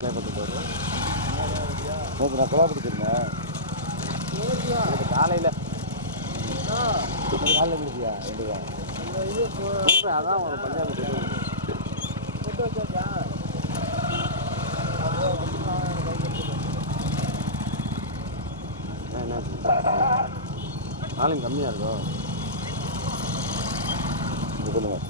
நேற்று நான் கொலா பிடிச்சிருந்தேன் காலையில் காலையில் பிடிச்சியா சொல்கிறேன் அதான் ஒரு பஞ்சாபி என்ன நாளையும் கம்மியாக இருக்கோ இது சொல்லுங்கள்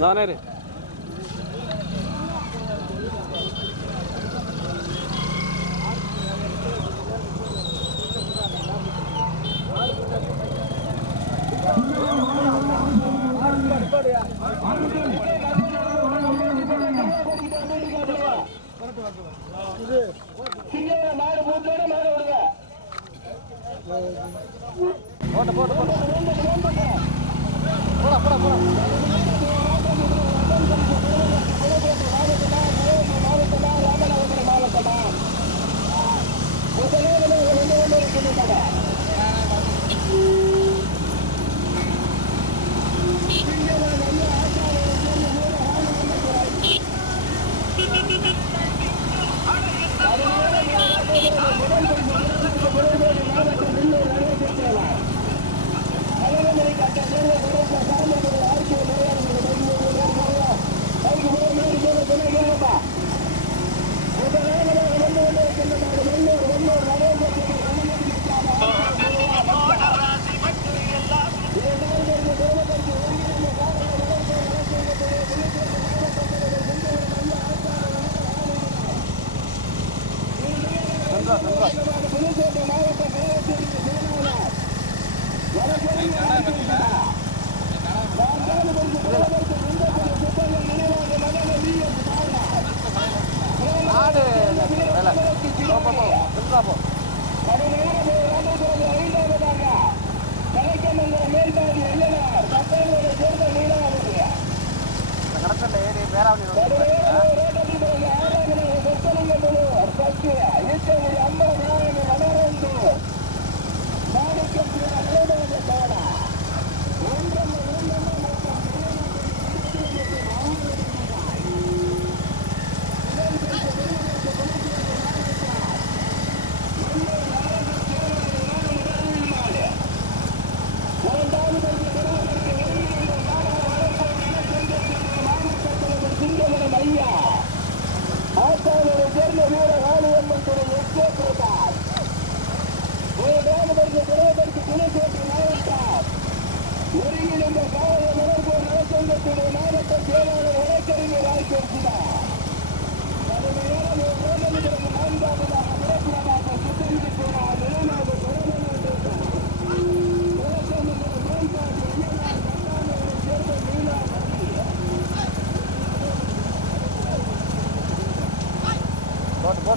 நானே போட்ட போட்ட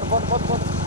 போட போட போட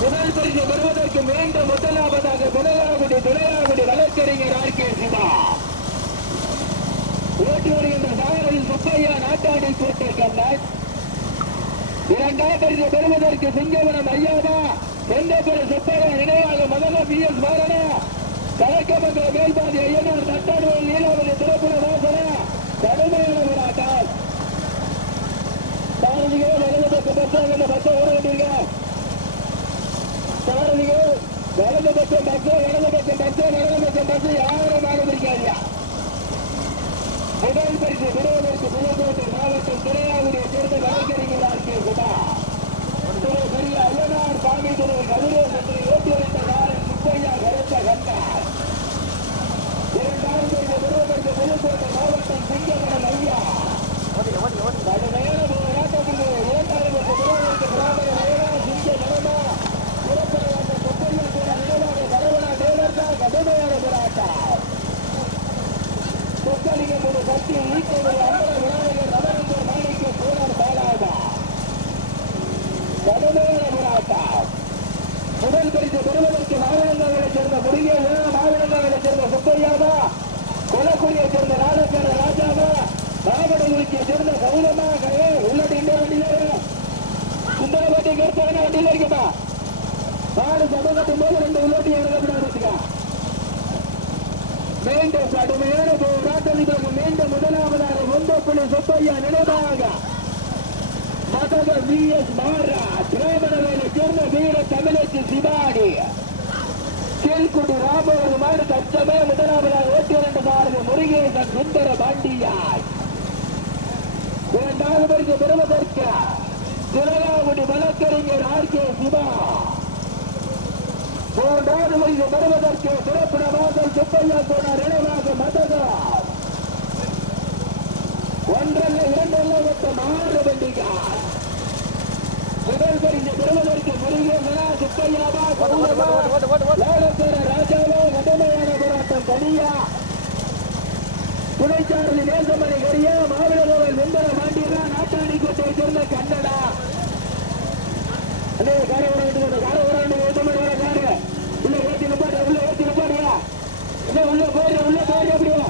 முதல் பரிசு பெறுவதற்கு மீண்டும் முதலாவதாக துணையாகுடி வழக்கறிஞர் ஆர்கே சிவா ஓட்டி வருகின்ற சாகரில் சுப்பையா நாட்டாடி கோட்டை கண்ணன். இரண்டாம் பரிசு பெறுவதற்கு சிங்கவனம் ஐயாவா செந்தப்பெரு சுப்பையா நினைவாக மதன PS மாறனா கலக்கமன்ற மேல்பாதி ஐயனார் தட்டாடுவல் நீலாவதி திறப்புற வாசனா கடுமையான விராட்டால் சாரதிகள் வலதுபக்க பஸ்ஸாக பஸ்ஸை ஓட வேண்டியிருக்க சாரதிகள் வலதுபக்கம் பஸ் யாரும் ஆரம்பிக்காதியா. முதல் பரிசு பெறுவதற்கு புதுக்கோட்டை மாவட்டம் துறையாவுடைய சேர்ந்த வழக்கறிஞர் ஆர்கே சிவா பெரிய ஐயனார் சாமி துறை கதிரேஷ் என்று ஓட்டி வைத்த காரில் சுப்பையா கருத்த கண்டார். இரண்டாவது பரிசு பெறுவதற்கு புதுக்கோட்டை மாவட்டம் சிங்கமணம் ஐயா கடுமையான போராட்டத்திற்கு இரண்டாவது பரிசு பெறுவதற்கு பிராமண ஐயா சிங்க மனமா புறப்பட சுப்பையா கூட நினைவாக கரவணா தேவர்தா கடுமையான போராட்டம் சொற்களிக்கப்போது சக்தி ஈக்கோடு அம்பல விநாயகர் ரவரந்தர் மாணிக்க சோழர் பாலாதா கடுமையான போராட்டம். முதல் பரிசு பெறுவதற்கு மாவட்டங்களை சேர்ந்த முருகேசன் மாவட்டங்களை சேர்ந்த சுப்பையாவா கொலக்குடியை சேர்ந்த ராஜக்கார ராஜாவா மாவட்டங்களுக்கு சேர்ந்த கௌரமா உள்ளடி இந்த வண்டியில சுந்தரபாட்டி கருத்தான வண்டியில இருக்குமா நாடு சமூகத்தின் போது 2 உள்ளோட்டி எடுக்கப்படாதுக்கா மீண்டும் கடுமையான போராட்டத்திற்கு மீண்டும் முதலாவதாக முந்தப்புள்ளி சுப்பையா நினைவாக மதக PS மாறா திரைமணவேலை சேர்ந்த வீர தமிழச்சி சிவாடி கீழ்குடி ராமவர் மாடு தச்சமே முதலாவதாக ஓட்டி 2 சாரதி முருகேசன் சுந்தர பாண்டியார். இரண்டாவது பரிசு பெறுவதற்கு திருநாகுடி வழக்கறிஞர் ஆர்கே சிவா. மூன்றாவது பரிசு பெறுவதற்கு சிறப்பு வாசல் சுப்பையா போனார் நினைவாக மதகார். ஒன்றல்ல இரண்டல்ல மொத்தம் 6 வண்டிகள். முதல் பரிசு பெறுவதற்கு முருகேசனா சுப்பையாவா கௌரவா லாலத்தர ராஜாவா கடுமையான போராட்டம் தனியா துணைச்சாரதி நேசமணி கரியா மாவிளகோவில் வெம்பர மாண்டியரா நாட்டாணி கோட்டையை சேர்ந்த கன்னடா அதே காரை உள்ள ஏற்றி நிப்பாடியா உள்ள போயிடு அப்படியா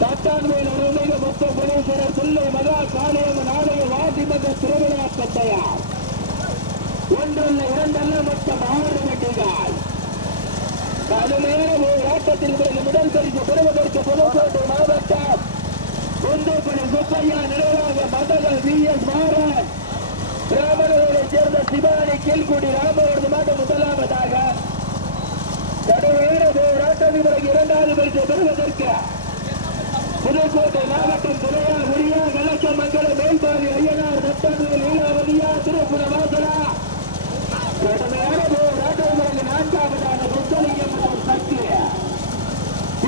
தட்டான்மையில் அருள்மிகு மொத்த புனீஸ்வரர் பிள்ளை மகா காளியம்மன் நாளைய வாசிமன்ற திருவிழா கட்டையார். ஒன்றல்ல இரண்டல்ல மொத்தம் 6 வண்டிகள். கடுமையான போராட்டத்தில் பிறகு முதல் பரிசு பெறுவதற்கு புதுக்கோட்டை மாவட்டம் குந்தப்பள்ளி சுப்பையா நினைவாக மதகள் PS மாறன் பிராமணர்களை சேர்ந்த சிவானி கீழ்குடி ராமவரது மாவட்டம் முதலாவதாக கடுமையான போராட்டத்தில் பிறகு இரண்டாவது பரிசு பெறுவதற்கு புதுக்கோட்டை மாவட்டம் துணையா முடியா கலக்கமங்கலம் மேல்பாதி ஐயனார் தட்டான்வேல் லீலாவதியா திருப்புர வாசலா கடுமையான போராட்டம் பிறகு நான்காவதாக முத்தலிங்கம் சக்தி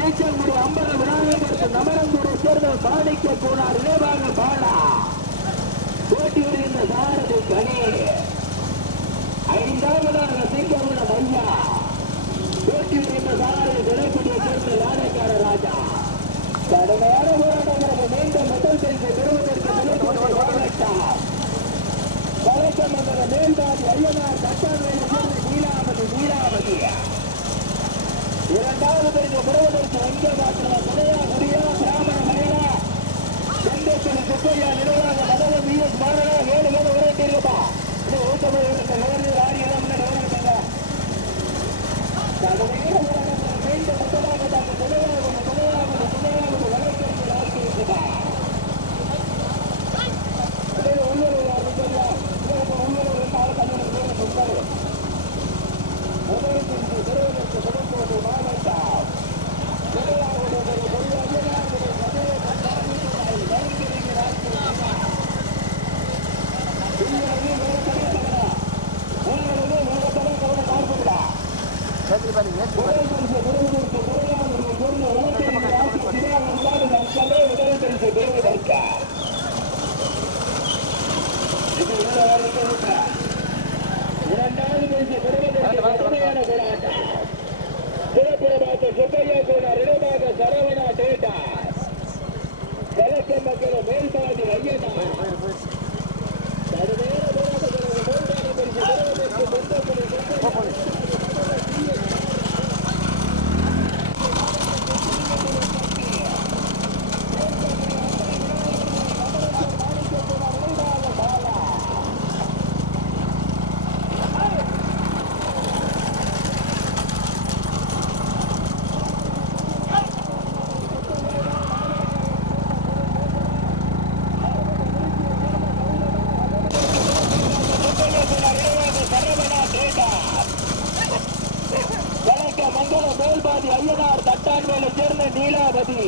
ஈச்சங்குடி அம்பல விநாயகர் நமரங்குடி சேர்ந்த பாடிக்க போனார் நினைவாக பாலா ஓட்டி வருகின்ற சாரதி கணி இரண்டாவதாக சிங்கமனம் ஐயா போட்டி இந்த சாலை தினக்குடியை சேர்ந்த யானைக்கார ராஜா கடுமையான போராட்டம் மீண்டும் முதல் பரிசை பெறுவதற்கு வழக்கம் வந்த மேல்பாதி ஐயனார் தட்டான்வேலை சேர்ந்த நீலாவதி இரண்டாவது பரிசு பெறுவதற்கு எங்கே மாற்ற முனையா முடியா பிராமண மலையா செந்தேஸ்வரி சுப்பையா நினைவாக மதவன் விஎஸ் மாறனா 7 பேர் உரைட்டிருப்பா இன்னும் ஊட்டமாக ஆரியெல்லாம் முன்னாடி உரைட்டாங்க மீண்டும் முதலாவதாக மேல்பாதி ஐயனார் தட்டான்வேலை சேர்ந்த நீலாவதி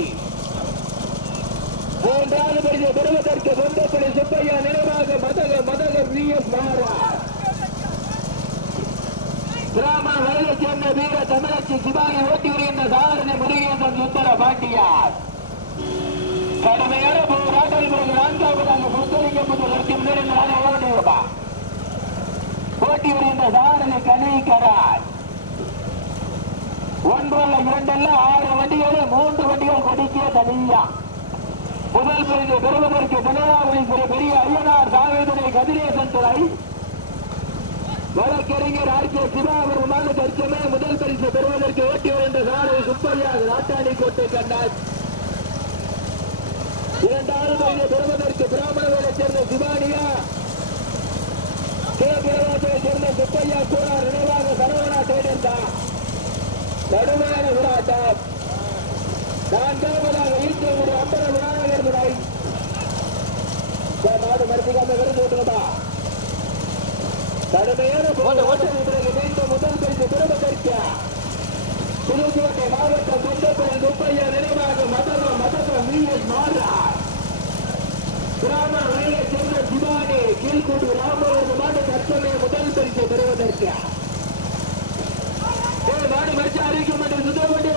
மூன்றாவது பரிசை பெறுவதற்கு சொந்தப்படி சுப்பையா நினைவாக மதகர் விஎஸ் மாறார் கிராம வயலை சேர்ந்த வீர தமிழச்சி சிவானி ஓட்டி வருகின்ற சாரணி முருகேசன் சுந்தர பாண்டியார் கடுமையான போராட்டல் பிறகு நான்காவதாக முத்தலிங்கப்பட்டு லட்சம் ஓடிவா ஓட்டி வருகின்ற சாரணி கணேகராஜ் 1 அல்ல 2 அல்ல 6 வண்டிகளே 3 வண்டிகள் கொடிக்கே தனியா முதல் பரிசு பெறுவதற்கு தினவாவளி பெரிய ஐயனார் சாவேதனை கதிரேசன் துறை வழக்கறிஞர் ஆர்கே சிவா அவர்கள் தற்சமே முதல் பரிசு பெறுவதற்கு ஓட்டி வருகின்ற சாலை சுப்பையா நாட்டாணி கோட்டை கண்டார் இரண்டாவது பரிசு பெறுவதற்கு பிராமணர்களை சேர்ந்த சிவானியா சிவபிரவாசத்தை சேர்ந்த சுப்பையா கூறார் நினைவாக சரவணா தேடிந்தார் கடுமையான விளையாட்டம் நான்காவதாக ஈச்சூர் அம்பர விநாயகர் துணை நாடு மருத்துவ விருதுமா கடுமையான மீண்டும் முதல் பரிசு பெறுவதற்கு புதுக்கோட்டை மாவட்டம் குண்டப்பள்ளி சுப்பையா நினைவாக மதகம் விஎஸ் மாறார் கிராம வயலை சேர்ந்த சிவானி கீழ்குடி ராமவர்மான தற்சமே முதல் பரிசு பெறுவதற்கு நாடு மரிச்சு அறிவிக்க மாட்டேன் சுத்தப்பட்டு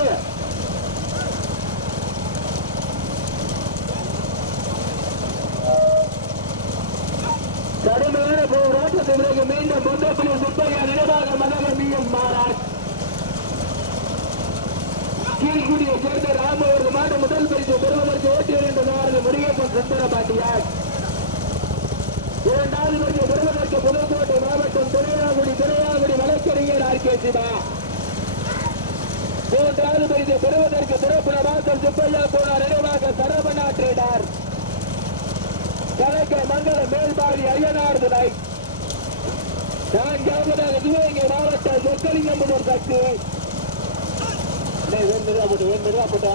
கடுமையான போராட்டத்தை பிறகு மீண்டும் குண்டப்பள்ளி சுப்பையா நினைவாக மதகம் விஎஸ் மாறார் கீழ்குடியை சேர்ந்த ராமவர்மான முதல் பரிசு பெறுவதற்கு ஓட்டி வருகின்ற முருகேசன் சுந்தர பாண்டியார் இரண்டாவது பரிசு பெறுவதற்கு புதுக்கோட்டை மாவட்டம் துறையாகுடி வழக்கறிஞர் ஆர்கே சிவா மூன்றாவது பரிசு பெறுவதற்கு சிறப்புற வாசல் சுப்பையா போனார் நினைவாக சரவணா ட்ரேடர் கலக்க மங்கள மேல்பாடி ஐயனார் துணை நான்காவதாக சிவகங்கை மாவட்டம் சொக்கலிங்கம்புதூர் சக்தி போட்டா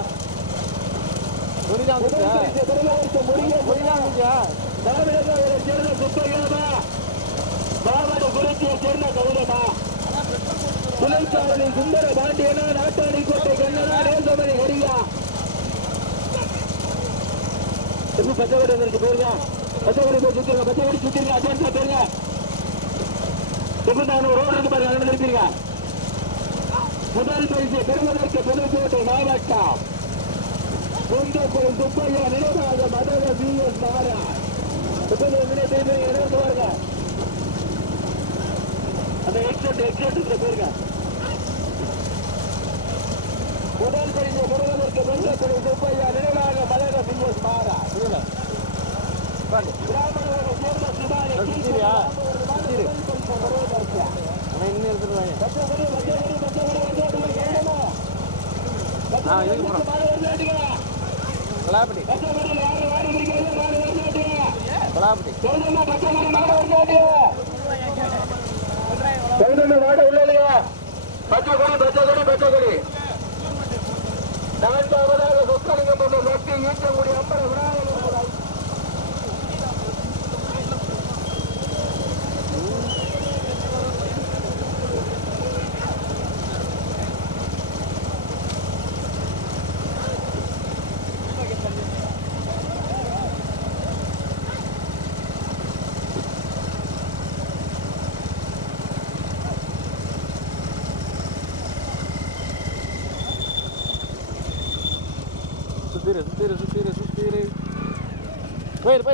சேர்ந்த சுப்பையாமா மாவட்ட குறிச்சியை சேர்ந்த கௌரமா துணைச்சாவடி சுந்தர பாண்டியனா நாட்டாணி கோட்டை கண்ணனா நேசமணி ஹரியா பச்சைவடி போயிருங்க பச்சைவடி போய் சுத்திருங்க பச்சைவடி சுத்திருங்க அட்வான்ஸா போயிருங்க ரோடு இருக்கு பாருங்க அங்கே நிறுத்திருங்க முதல் பரிசு பெறுவதற்கு புதுக்கோட்டை மாவட்டம் குண்டப்பள்ளி சுப்பையா நினைவாக மதக விஎஸ் மாறார் இடம் வருங்க அந்த எக்ஸிட் போயிருங்க. முதல் பரிசு பெறுவதற்கு வெள்ளக்குடி சுப்பையா நினைவாக மலர பிஎஸ் மாறா கிராமங்களை சேர்ந்த சிவானி இன்னும் எடுத்துருவாங்க. பலாப்பட்டி வாட உள்ள இல்லையா? பச்சைக்கொடி நான்காவதாக சொக்கலிங்கம் போன்ற சக்தி ஈட்டக்கூடிய அம்பர விநாயகர் சுத்திரு பயிர்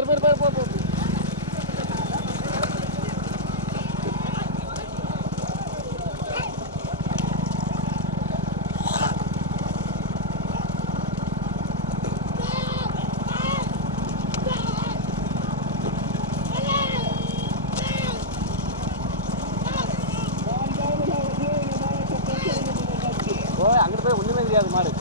அங்கிட்டு போய் ஒண்ணுமே தெரியாது மாடு.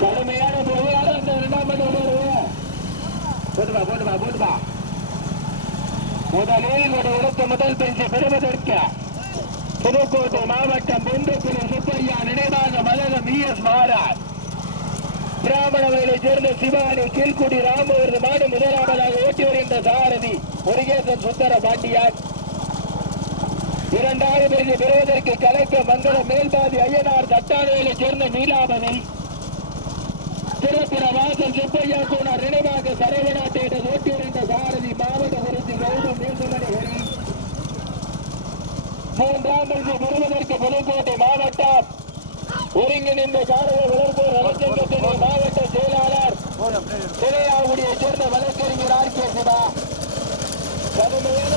கடுமையான போட்டுவா முதலில் ஒரு இடத்து முதல் பரிசு பெறுவதற்கு புதுக்கோட்டை மாவட்டம் பொந்தக்குடி சுப்பையா நினைவாக மலகம் விஎஸ் மாறார் பிராமணவையைச் சேர்ந்த சிவானி கீழ்குடி ராமவரது மாடு முதலாவதாக ஓட்டி வருகின்ற சாரதி முருகேசன் சுந்தர பாண்டியார். இரண்டாவது பரிசு பெறுவதற்கு கலக்க மங்கலம் மேல்பாதி ஐயனார் தட்டாளையைச் சேர்ந்த நீலாபதி திருப்புற வாசல் சுப்பையா கோனார் நினைவாக சரவணாட்டை ஓட்டி வருகின்ற சாரதி மாவட்ட குறிச்சி கௌதம் மேல்மணி ஹரி. மூன்றாம் பரிசு பெறுவதற்கு புதுக்கோட்டை மாவட்டம் ஒருங்கிணைந்த காரக வளர்ப்போர் நலச்சங்கத்தின் மாவட்ட செயலாளர் திரையாவுடைய சேர்ந்த வழக்கறிஞர் ஆர்கே சிவா. கடுமையான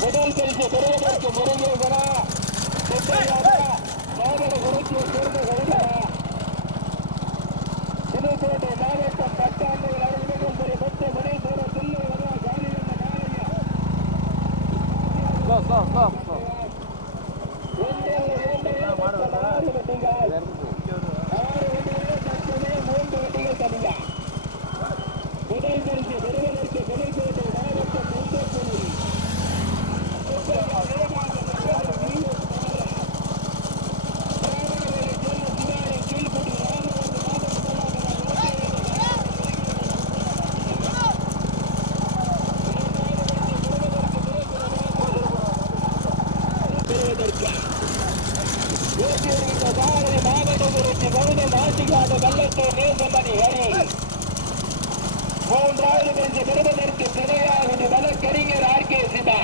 முதல் பரிசு பெறுவதற்கு முருகேசனா புதுக்கோட்டை மாவட்டம் பட்டாம்பூர் அலுவலகம் மொத்த முனைசோர தில்லை வரா மூன்று வண்டிகள் தனியா. முதல் பரிசு பெறுவதற்கு புதுக்கோட்டை மாவட்டம் முந்தப்பள்ளி மூன்றாவது பரிசு பெறுவதற்கு திரையாவது வழக்கறிஞர் ஆர்கே சிவா.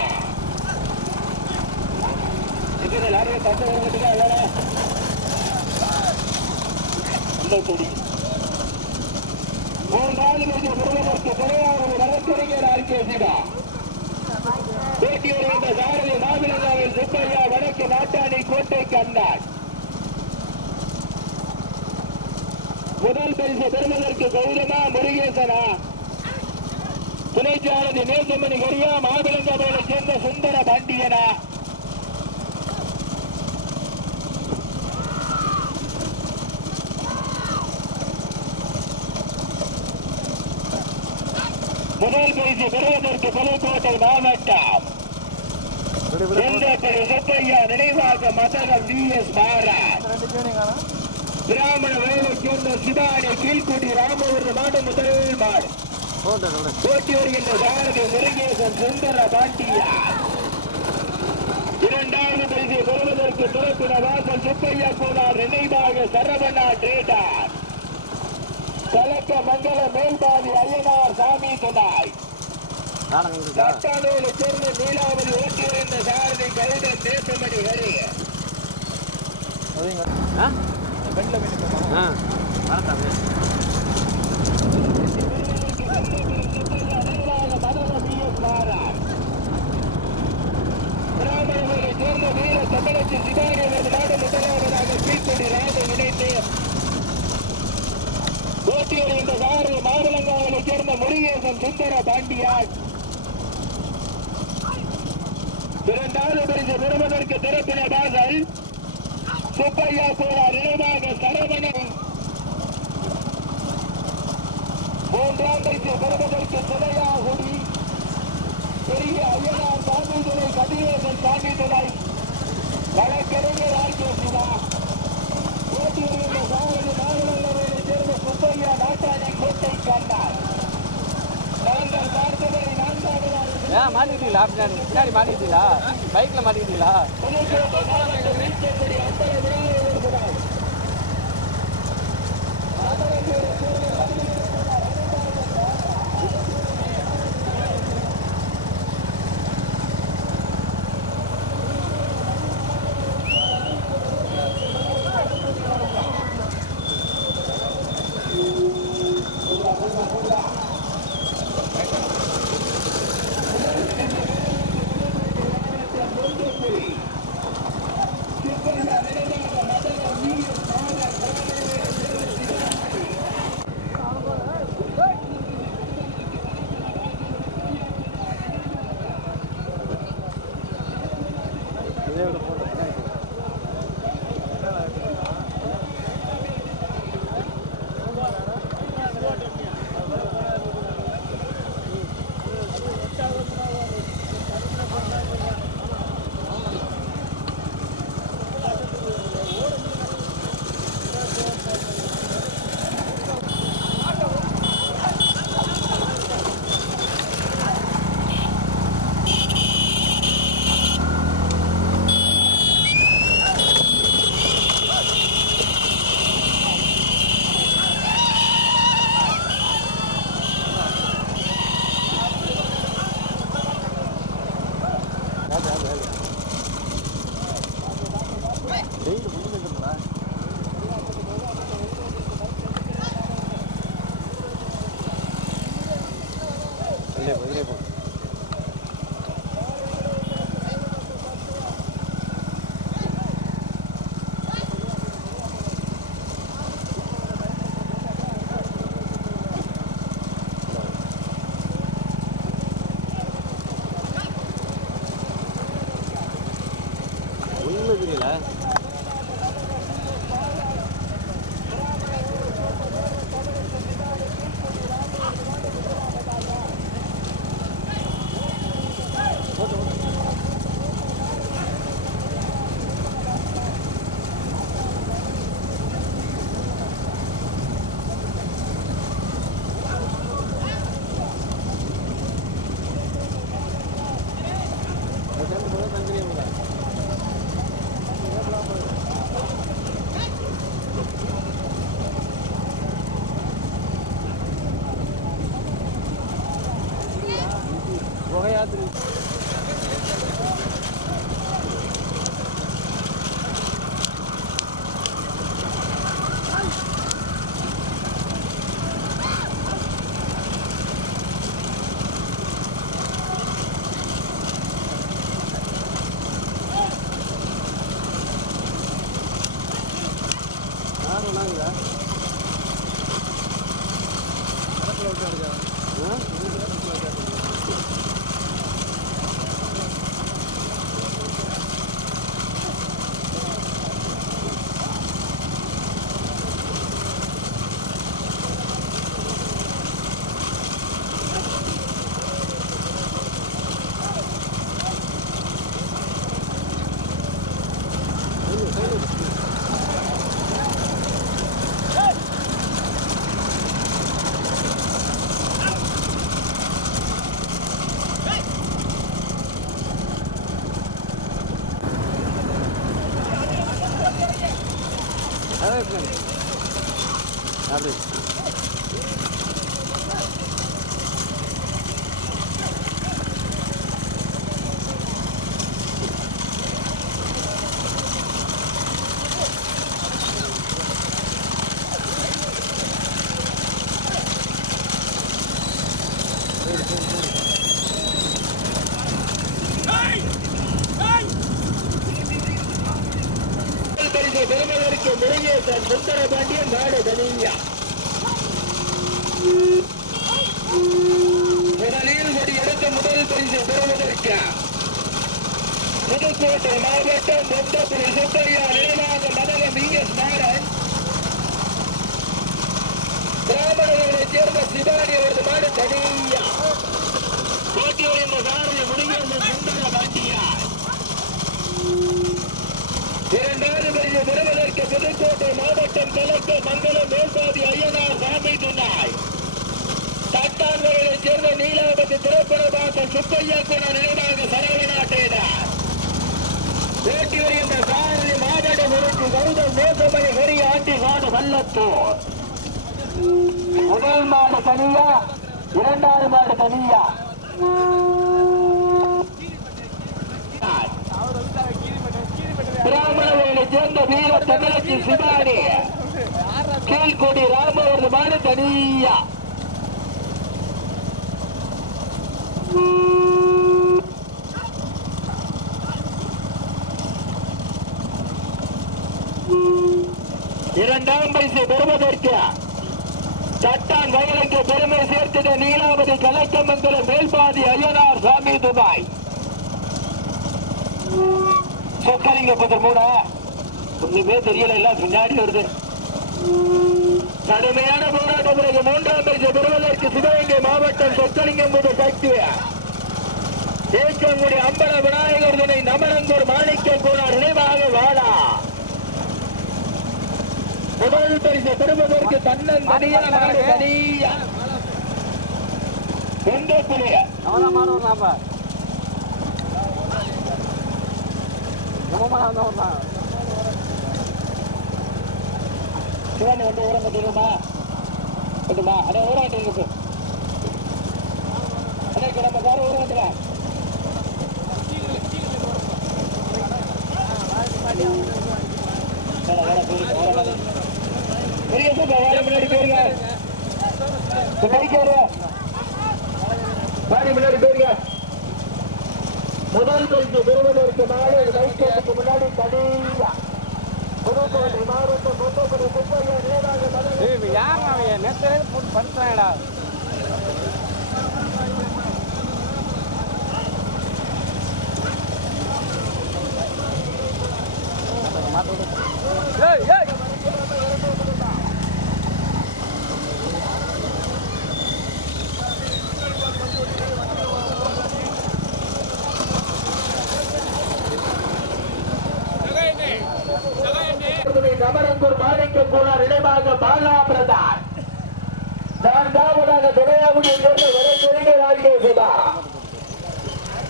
மூன்றாவது பரிசு பெறுவதற்கு திரையாவது வழக்கறிஞர் ஆர்கே சிவா. பேட்டி வருகின்ற சாரதி மாவிலங்காவில் சுப்பையா வடக்கு நாட்டாணி கோட்டைக்கு அண்ணார். முதல் பரிசு பெறுவதற்கு கௌதமா முருகேசனா துணைச்சாரதி நேசமணி கரியா மாவிலங்காவை சேர்ந்த சுந்தர பாண்டியனா. முதல் பரிசு பெறுவதற்கு புதுக்கோட்டை மாவட்டம் சுப்பையா நினைவாக மதகம் விஎஸ் மாறார். பிராமண வயலைச் சேர்ந்த சிவானி கீழ்குடி ராமவரது மாடு முதல் மாடு. போட்டி வருகின்ற சாரதி முருகேசன் சுந்தர பாண்டியா. இரண்டாவது பரிசை பெறுவதற்கு துறப்பின வாசல் சுப்பையா கோனார் நினைவாக சரவணா டிரேடர் கலக்க மங்கள மேல்பாதி ஐயனார் சாமி துணாய் தட்டானோடு சேர்ந்த நீலாவதி ஓட்டியிருந்த சாரதி கௌதம் தேசமணி ஹரி. பிராமணர்களை சேர்ந்த வீர தமிழச்சி சிவானி அவரது நாடு முதலாவதாக கீழ்கொடி ராஜ இணைந்து போட்டி வருகின்ற சாரதி மாவளங்காவலை சேர்ந்த முருகேசன் சுந்தர பாண்டியார். இரண்டாவது பரிசு பெறுவதற்கு திறப்பின வாசல் சுப்பையா கோளார் நினைவாக சரவணன். மூன்றாம் பரிசு பெறுவதற்கு துணையாகுடி பெரிய ஐயனார் சாமி துணை கதிரேசன் சாமி துணை வழக்கறிஞர் ஆர்கே சிவா. போட்டி வருகின்ற சாரதி மாவளங்காவலை சேர்ந்த சுப்பையா நாட்டாணி கோட்டை கண்டார். நாங்கள் பார்த்தவரை நான்காவதாக மாட்டிக்கிட்டீங்களா? பின்னாடி மாட்டிக்கிட்டீங்களா? பைக்ல மாட்டிக்கிட்டீங்களா? அப்படி பெருமதற்கு முருகேசன் சுந்தர பாண்டியன் நாடு தனியா முதலில் ஒரு எடுத்த முதல் பரிசு பெறுவதற்கு புதுக்கோட்டை மாவட்டம் மொத்தப்புரி சுப்பையா நிர்வாக மதகம் இங்கஸ் நாடன் பிராமணர்களைச் சேர்ந்த சிவானி அவரது நாடு தனியா கோட்டியூரின் சாரதி முருகேசன் சுந்தர பாண்டியார் இரண்டாவது பரிசு பெறுவதற்கு புதுக்கோட்டை மாவட்டம் கிழக்கு மங்கலம் மேல்பாதி ஐயனார் சாமி துணாய் தட்டான்வர்களைச் சேர்ந்த நீலாபதி திரைப்படமாக சுப்பையா குண நினைவாக சரவணாட்டேனார் ஓட்டி வருகின்ற சாரதி மாவட்ட முறைக்கு கௌதம் நேசமய ஹரி ஆண்டி காடு வல்லத்தூர் முதல் மாடு தனியா இரண்டாவது மாடு தனியா பிராமணர்களைச் சேர்ந்த வீர தமிழச்சி சிவானி கீழ்கொடி ராமவரது மாடு தனியா இரண்டாம் பரிசு பெறுவதற்கு சட்டான் வயலுக்கு பெருமை சேர்த்திட நீலாவதி கலக்கமங்கலம் மேல்பாதி ஐயனார் சாமி துபாய் சொக்கலிங்க பத்திர மூட ஒண்ணுமே தெரியல எல்லாம் பின்னாடி வருது கடுமையான போராட்ட பிறகு மூன்றாம் பரிசு பெறுவதற்கு சிவகங்கை மாவட்டம் சொக்கலிங்கம் முதல் சக்தி தேக்கங்குடி அம்பல விநாயகர் துணை நமரங்கூர் மாணிக்க கோனார் நினைவாக வாழா முதல் பரிசு பெறுவதற்கு தன்னன் தனியான நாடு தனியா எந்த புலிய சிவன் வந்து ஊரம் கட்டிடுமா கட்டுமா அதே ஊரம் கட்டிருக்கு அதே கிளம்ப சார் ஊரம் கட்டலாம் பெரிய முன்னாடி போயிருங்க முன்னாடி போயிருங்க முதல் பரிசு பெறுவதற்கு நாளை லைட்டுக்கு முன்னாடி தனியா புதுக்கோட்டை மாவட்டம் மொத்தப்படி சுப்பையா நேராக யார் அவன் நேற்று போட்டு படுத்துறாங்கடா நமரங்கூர் மாணிக்க கோனார் நினைவாக பாலா பிரதான் நான்காவதாக துணையாவுடைய ராஜேசுதா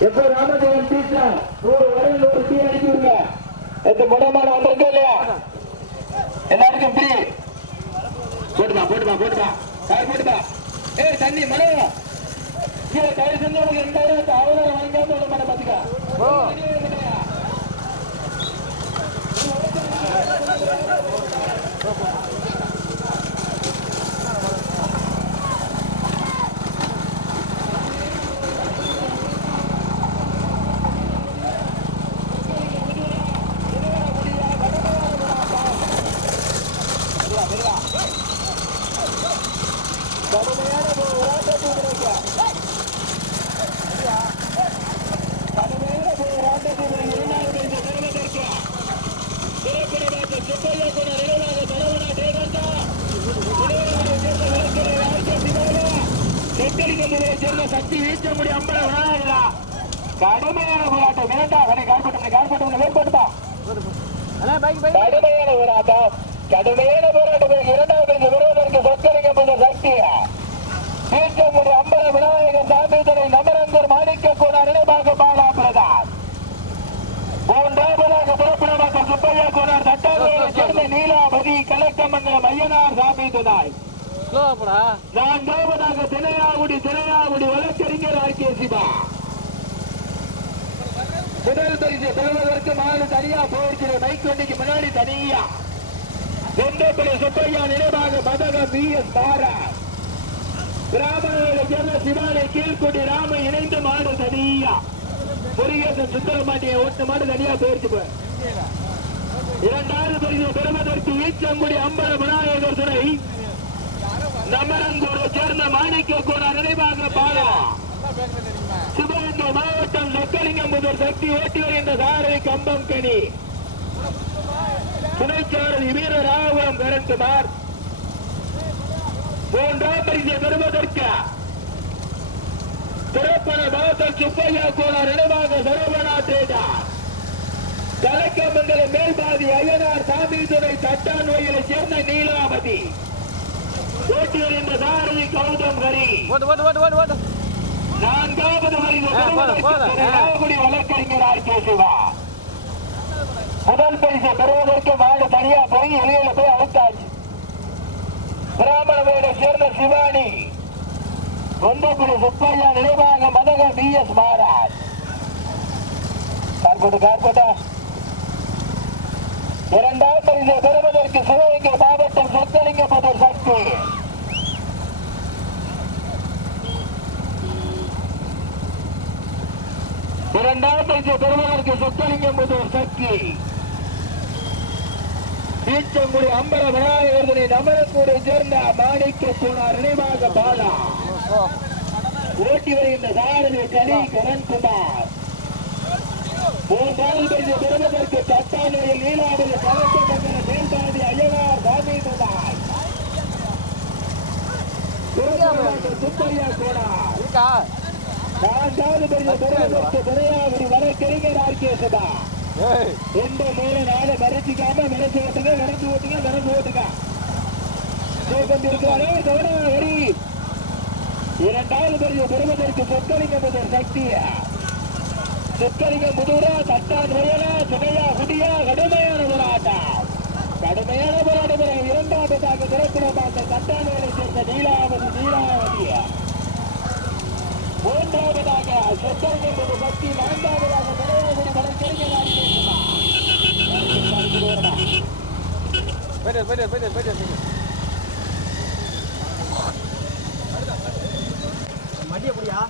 எப்போ ராமதேவன் டீச்சர் 100 வரையில் 100 டீ அடிக்குங்க இந்த முடமான வந்திருக்கா இல்லையா எல்லாருக்கும் ஃப்ரீ போட்டுப்பா கார் போட்டுப்பா ஏய் தண்ணி மழை கீழே கயிறு செஞ்சவங்களுக்கு 2000 அவ்வளோ வாங்காம விட மாட்டேன் பாத்துக்கா சக்தி வீச்சமுடி அம்பல விநாயகா கடுமையான போராட்டம் கடுமையான போராட்டம் இரண்டாவது வருவதற்கு சொற்கலிங்க சக்தி வீச்சமுடி அம்பல விநாயகன் சாமிதனை நமரங்கூர் மாணிக்க கோனார் நினைவாக பாலா பிரதான் மூன்றாவதாக புறப்படமாக சுப்பையா கோனார் தட்டாக சேர்ந்த நீலாபதி கலக்கமங்கலம் ஐயனார் சாமி துணாய் ஸ்லோவாப்படா. நான்காவதாக திரையாவுடி வழக்கறிஞர் ஆர்கே சிவா. முதல் பரிசு பெறுவதற்கு மாடு தனியா போயிருக்கிற மைக் வண்டிக்கு முன்னாடி தனியா செந்தப்பள்ளி சுப்பையா நினைவாக மதகம் BS பாரார். கிராமங்களை சேர்ந்த சிவானை கீழ்குடி ராம இணைந்து மாடு தனியா முருகேசன் சுந்தரமாட்டிய ஓட்டு மாடு தனியா போயிருச்சு. இரண்டாவது பரிசு பெறுவதற்கு ஈச்சங்குடி அம்பல விநாயகர் துணை நமரங்கூரை சேர்ந்த மாணிக்க கூட நினைவாக பாலா. சிவகங்கை மாவட்டம் சொக்கலிங்கம் முதல் சக்தி ஓட்டி வருகின்ற சாரதி கம்பம் கனி துணைச்சாரதி வீரராகவரம் கரண்குமார். மூன்றாம் பரிசை பெறுவதற்கு திறப்பன மாவட்டம் சுப்பையா கோளார் நினைவாக சரவணா தேடார். கலக்கமங்கலம் மேல்பாதி ஐயனார் சாமி துணை தட்டான் வயலை சேர்ந்த நீலாவதி ஓட்டி வருகின்ற சாரதி கௌதம் ஹரி. நான்காவது பரிசு வழக்கறிஞர் ஆர்கே சிவா. முதல் பரிசு பெறுவதற்கு மாடு தனியா போய் எளியில போய் அழுத்தாச்சு. பிராமண வீடை சேர்ந்த சிவானி கொண்டக்குடி சுப்பையா நினைவாக மதக BS மாராஜ். கார்கோட்டா. இரண்டாம் பரிசு பெறுவதற்கு சிவகங்கை மாவட்டம் சொக்கலிங்கபுதூர் சக்தி. இரண்டாம் பரிசு பெறுவதற்கு சொக்கலிங்கபுதூர் சக்தி. ஈச்சங்குடி அம்பல விநாயகர்தனை நமரங்கூரை சேர்ந்த மாணிக்க சோனார் நினைவாக பாலா ஓட்டி வருகின்ற சாரதி கனி கரண்குமார். மூன்றாவது பரிசு பெறுவதற்கு தட்டானையில் நீலாவதி கலக்கமங்கல மேல்பாதி ஐயனார் சாமி துணாய் சுப்பையா கோடார். நான்காவது பரிசு பெறுவதற்கு திரையாவடி வழக்கறிஞர் ஆர்கே சிவா. எந்த மேல நாளை மறைச்சிக்காம விரைச்சு ஓட்டுங்க. இரண்டாவது பரிசு பெறுவதற்கு சொக்கலிங்கபுதூர் சக்தியா. சொக்கலிங்கபுதூரா தட்டான் வயலா சுகையா குடியா கடுமையான போராட்டம். இரண்டாவதாக திறப்புறமாக தட்டான் வயலை சேர்ந்த நீலாவதியா. மூன்றாவதாக சொக்கலிங்கபுதூர் சக்தி. நான்காவதாக திரையாவடி வழக்கறிஞர் ஆர்கே சிவா. மடிய புரியா